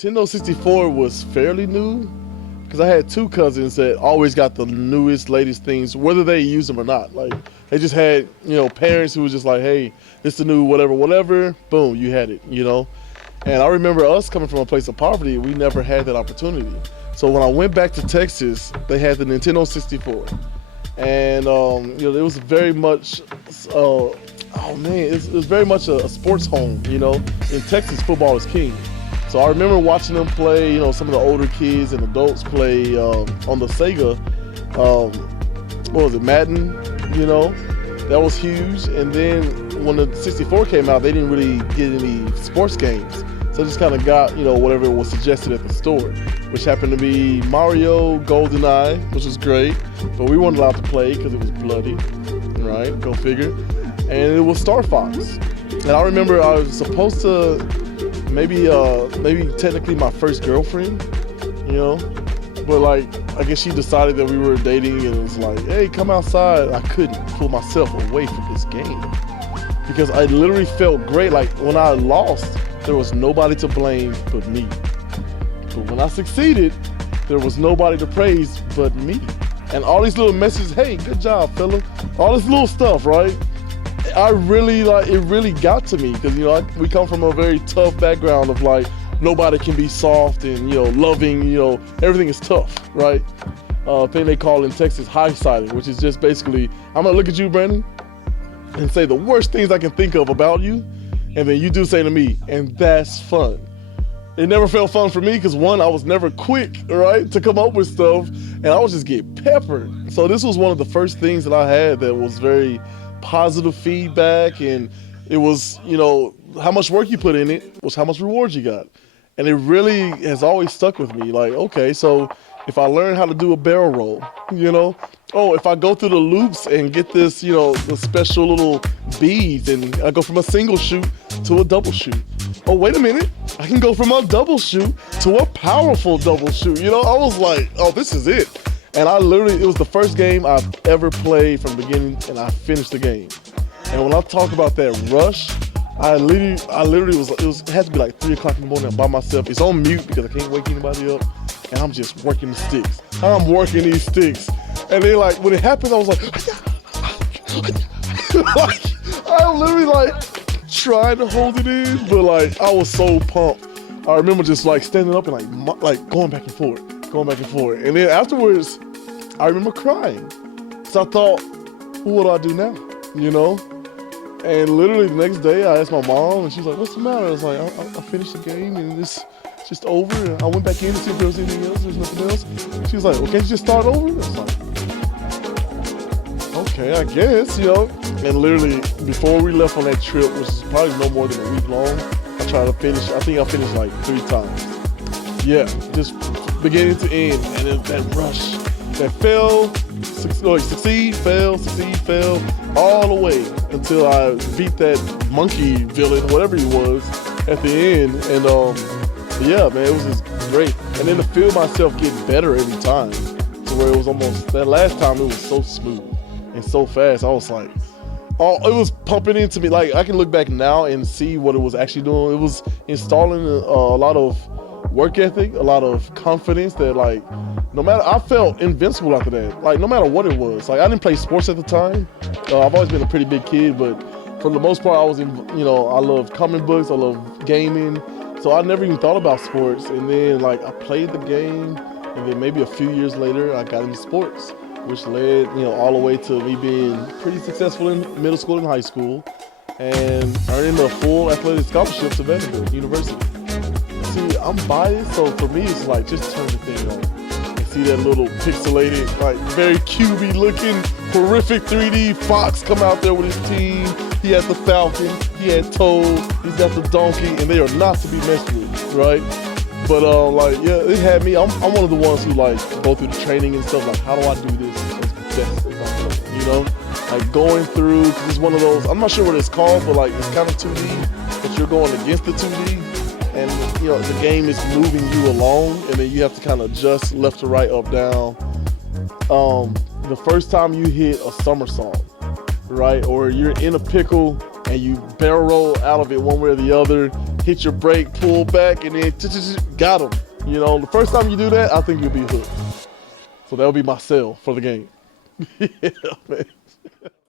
Nintendo 64 was fairly new because I had two cousins that always got the newest, latest things, whether they use them or not. Like they just had, parents who was just like, hey, this is the new whatever, whatever. Boom, you had it, And I remember us coming from a place of poverty, we never had that opportunity. So when I went back to Texas, they had the Nintendo 64. And, it was very much, it was very much a sports home, In Texas, football is king. So I remember watching them play, some of the older kids and adults play on the Sega, what was it, Madden, That was huge. And then when the 64 came out, they didn't really get any sports games. So I just kind of got, whatever was suggested at the store, which happened to be Mario, GoldenEye, which was great. But we weren't allowed to play because it was bloody, right? Go figure. And it was Star Fox. And I remember I was supposed to maybe technically my first girlfriend, but like I guess she decided that we were dating and it was like, hey, come outside. I couldn't pull myself away from this game because I literally felt great. Like when I lost, there was nobody to blame but me. But when I succeeded, there was nobody to praise but me. And all these little messages, hey, good job, fella. All this little stuff, right? It really got to me because, we come from a very tough background of like, nobody can be soft and, loving, everything is tough, right? Thing they call in Texas high-siding, which is just basically, I'm gonna look at you, Brandon, and say the worst things I can think of about you, and then you do say to me, and that's fun. It never felt fun for me because one, I was never quick, right, to come up with stuff, and I would just get peppered. So this was one of the first things that I had that was very positive feedback, and it was, how much work you put in it was how much reward you got. And it really has always stuck with me. Like, okay, so if I learn how to do a barrel roll, if I go through the loops and get this, the special little beads and I go from a single shoot to a double shoot. Oh, wait a minute, I can go from a double shoot to a powerful double shoot. I was like, oh, this is it. And it was the first game I've ever played from the beginning and I finished the game. And when I talk about that rush, I literally it had to be like 3 o'clock in the morning. I'm by myself. It's on mute because I can't wake anybody up. And I'm just working the sticks. I'm working these sticks. And then like, when it happened, I was like, I literally like trying to hold it in, but like, I was so pumped. I remember just like standing up and like going back and forth. And then afterwards, I remember crying. So I thought, what do I do now? And literally the next day, I asked my mom, and she's like, what's the matter? I was like, I finished the game, and it's just over. And I went back in to see if there was anything else. There's nothing else. She was like, well, can't you just start over? I was like, okay, I guess, And literally, before we left on that trip, which is probably no more than a week long, I think I finished like 3 times. Yeah, just beginning to end, and then that rush, that succeed, fail, all the way until I beat that monkey villain, whatever he was, at the end. And yeah, man, it was just great. And then to feel myself get better every time, to where it was almost, that last time it was so smooth and so fast. I was like, it was pumping into me. Like I can look back now and see what it was actually doing. It was installing a lot of work ethic, a lot of confidence that like, I felt invincible after that. Like no matter what it was. Like I didn't play sports at the time. I've always been a pretty big kid, but for the most part I was in, I love comic books, I love gaming. So I never even thought about sports. And then like I played the game, and then maybe a few years later I got into sports, which led, all the way to me being pretty successful in middle school and high school and earning a full athletic scholarship to Vanderbilt University. See, I'm biased, so for me it's like just turn the thing on. See that little pixelated, like very QB looking, horrific 3D Fox come out there with his team. He has the Falcon, he had Toad, he's got the Donkey, and they are not to be messed with, right? But it had me. I'm one of the ones who like go through the training and stuff. Like, how do I do this as best as I can? Like going through. Cause it's one of those. I'm not sure what it's called, but like it's kind of 2D, but you're going against the 2D. And the game is moving you along, and then you have to kind of adjust left to right, up, down. The first time you hit a somersault, right, or you're in a pickle and you barrel roll out of it one way or the other, hit your brake, pull back, and then got him. You know, the first time you do that, I think you'll be hooked. So that'll be my sell for the game. Yeah, man.